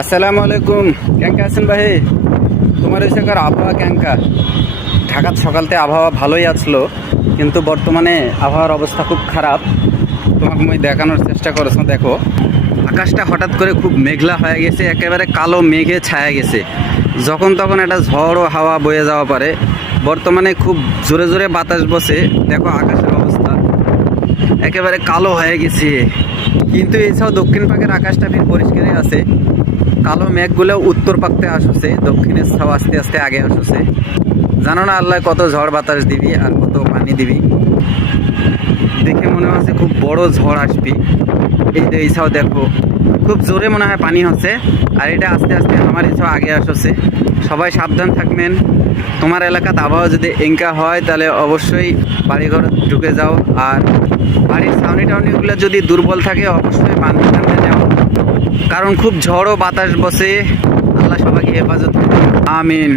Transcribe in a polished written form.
আসসালামু আলাইকুম। কেঙ্কা আছেন ভাই? তোমার ওই জায়গার আবহাওয়া কেঙ্কা? ঢাকার সকালতে আবহাওয়া ভালোই আসলো, কিন্তু বর্তমানে আবহাওয়ার অবস্থা খুব খারাপ। তোমাকে আমি দেখানোর চেষ্টা করেছো, দেখো আকাশটা হঠাৎ করে খুব মেঘলা হয়ে গেছে, একেবারে কালো মেঘে ছায়া গেছে। যখন তখন একটা ঝড় ও হাওয়া বয়ে যাওয়া পারে। বর্তমানে খুব জোরে জোরে বাতাস বসে, দেখো আকাশের অবস্থা একেবারে কালো হয়ে গেছে। কিন্তু এছাড়াও দক্ষিণ পাকের আকাশটা ফির পরিষ্কারই আছে। কালো মেঘগুলো উত্তর পাকতে আসছে, দক্ষিণের ছাও আস্তে আস্তে আগে আসছে। জানো না আল্লাহ কত ঝড় বাতাস দিবি আর কত পানি দিবি। দেখে মনে হচ্ছে খুব বড় ঝড় আসবি। এই ছাও দেখো খুব জোরে মনে হয় পানি হচ্ছে, আর এটা আস্তে আস্তে আমার এই ছাও আগে আসছে। সবাই সাবধান থাকবেন। তোমার এলাকাতে আবহাওয়া যদি এঙ্কা হয় তাহলে অবশ্যই বাড়িঘর ঢুকে যাও, আর বাড়ির ছাউনি টাউনিগুলো যদি দুর্বল থাকে অবশ্যই বান্ধে টানতে যাও, কারণ খুব ঝড় ও বাতাস বসে। আল্লাহ সবাইকে হেফাজত করুন, আমিন।